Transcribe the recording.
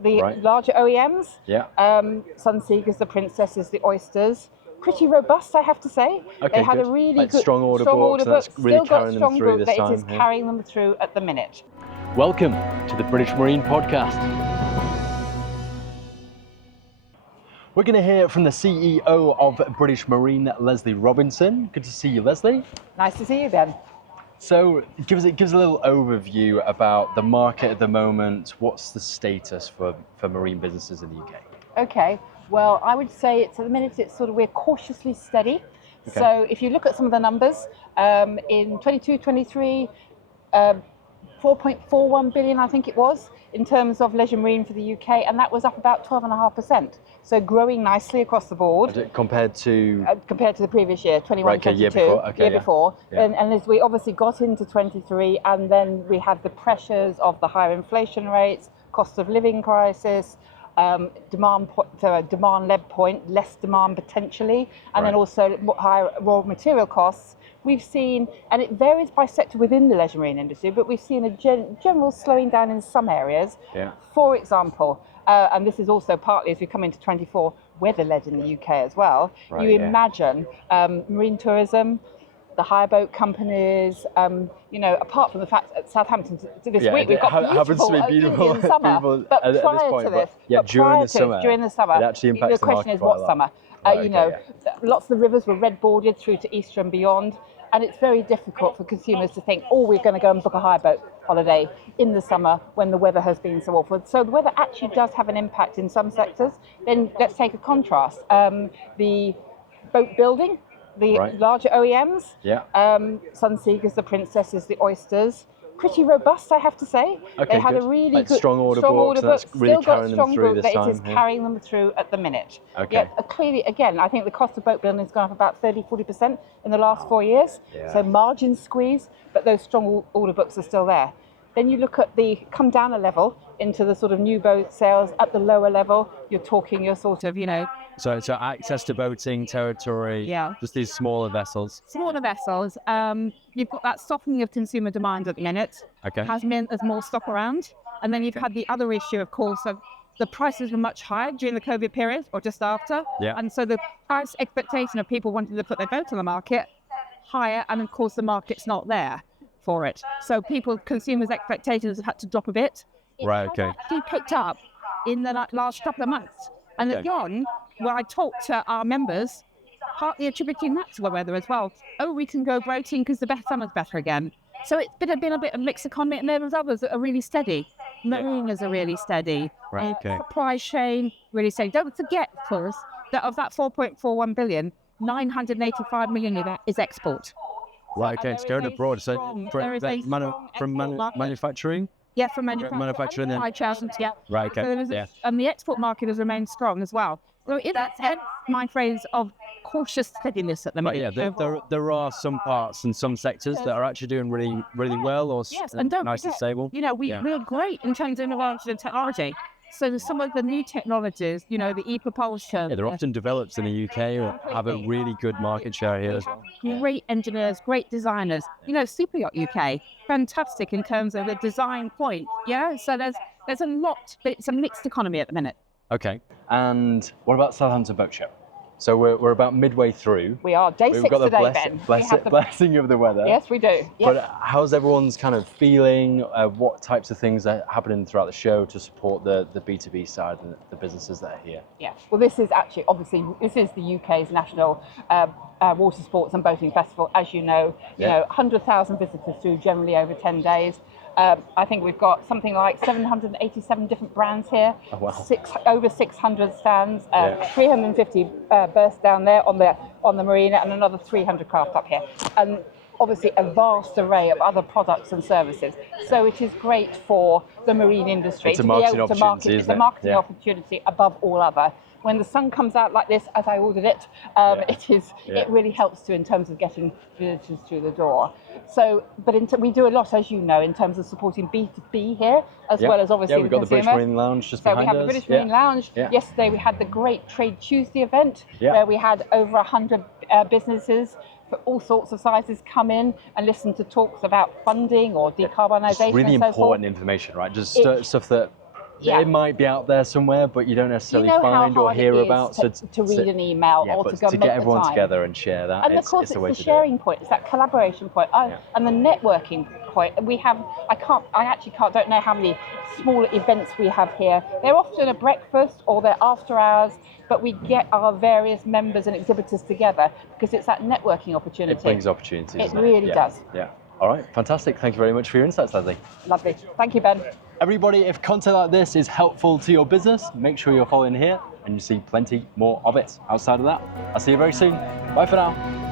the Right. larger OEMs. Yeah. Sunseekers, the Princesses, the Oysters. Pretty robust, I have to say. Okay, they had good. a really Like good strong order book, so that's really Still got carrying them strong through book this that time, it is yeah. carrying them through at the minute. Welcome to the British Marine Podcast. We're going to hear from the CEO of British Marine, Lesley Robinson. Good to see you, Lesley. Nice to see you, Ben. So give us a little overview about the market at the moment. What's the status for marine businesses in the UK? Okay, well, I would say at the minute we're cautiously steady. Okay. So if you look at some of the numbers, in 22-23, 4.41 billion, I think it was, in terms of leisure marine for the UK, and that was up about 12.5%. So growing nicely across the board. Compared to the previous year, 21, right, okay, 22, year before. Okay, year yeah. before. Yeah. And as we obviously got into 23, and then we had the pressures of the higher inflation rates, cost of living crisis, demand-led point, less demand potentially, and then also higher raw material costs. We've seen, and it varies by sector within the leisure marine industry, but we've seen a general slowing down in some areas. Yeah. For example, and this is also partly as we come into 24, weather-led in the UK as well. Right, you imagine marine tourism, the hire boat companies, apart from the fact that Southampton this week we've got beautiful Indian summer, but prior to this, during the summer, it actually impacts the question is what summer. Lots of the rivers were red boarded through to Easter and beyond, and it's very difficult for consumers to think, we're going to go and book a hire boat holiday in the summer when the weather has been so awful. So the weather actually does have an impact in some sectors. Then let's take a contrast. The boat building, the larger OEMs, Sunseekers, the Princesses, the Oysters, pretty robust, I have to say. Okay, they had good. a really like good strong order book, so that's really still got carrying strong them through book this that time. it is carrying them through at the minute. Okay. Yeah, clearly, again, I think the cost of boat building has gone up about 30-40% in the last 4 years. Yeah. So margins squeeze, but those strong order books are still there. Then you look at come down a level into the sort of new boat sales at the lower level. You're talking your sort of, So access to boating territory, just these smaller vessels. Smaller vessels. You've got that softening of consumer demand at the minute. Okay. Has meant there's more stock around. And then you've had the other issue, of course, of the prices were much higher during the COVID period or just after. Yeah. And so the price expectation of people wanting to put their boat on the market higher, and of course the market's not there for it. So consumers' expectations have had to drop a bit. Right, okay. It has actually picked up in the last couple of months. And again, when I talk to our members, partly attributing that to the weather as well. We can go boating because the summer's better again. So it's been a bit of a mixed economy, and there's others that are really steady. Mariners are really steady. Right, okay. Supply chain, really steady. Don't forget, of course, that of that 4.41 billion, 985 million of that is export. Right, okay, it's going abroad. So from manufacturing? Yeah, from manufacturing. Then. Yeah. Right, okay. So and the export market has remained strong as well. So that's my phrase of cautious steadiness at the moment. But yeah, there are some parts and some sectors that are actually doing really, really well, or and don't nice and forget, stable. We're great in terms of innovation and technology. So some of the new technologies, the e-propulsion. Yeah, they're often developed in the UK or have a really good market share here as well. Great engineers, great designers. Super Yacht UK, fantastic in terms of the design point. Yeah, so there's a lot, but it's a mixed economy at the minute. Okay. And what about Southampton Boat Show? So we're about midway through. We are. Day 6 We've got today, the Ben. blessing of the weather. Yes, we do. Yes. But how's everyone's kind of feeling? What types of things are happening throughout the show to support the B2B side and the businesses that are here? Yeah. Well, this is actually, obviously, the UK's national water sports and boating festival. As you know, 100,000 visitors through generally over 10 days. I think we've got something like 787 different brands here. Oh, wow. Over 600 stands, 350 berths down there on the marina, and another 300 craft up here. And obviously a vast array of other products and services. So it is great for the marine industry to be able to market. It's a marketing opportunity above all other. When the sun comes out like this, as I ordered it, it really helps in terms of getting visitors through the door. So, but we do a lot, as you know, in terms of supporting B2B here, as well as obviously we've got the British Marine Lounge just behind us. So we have the British Marine Lounge. Yeah. Yesterday we had the Great Trade Tuesday event, where we had over 100 businesses for all sorts of sizes come in and listen to talks about funding or decarbonisation. Really and so important forth. information, right? Just stuff that Yeah. It might be out there somewhere, but you don't necessarily You know find how or hard hear it is about. to read an email yeah, or but to go to and get make the everyone time. together and share that, And of it's course, the way it's to the sharing point. It's that collaboration point, and the networking point. We have. I actually don't know how many small events we have here. They're often a breakfast or they're after hours, but we get our various members and exhibitors together because it's that networking opportunity. It brings opportunities. It really does. Yeah. All right. Fantastic. Thank you very much for your insights, Lesley. Lovely. Thank you, Ben. Everybody, if content like this is helpful to your business, make sure you're following here and you see plenty more of it. Outside of that, I'll see you very soon. Bye for now.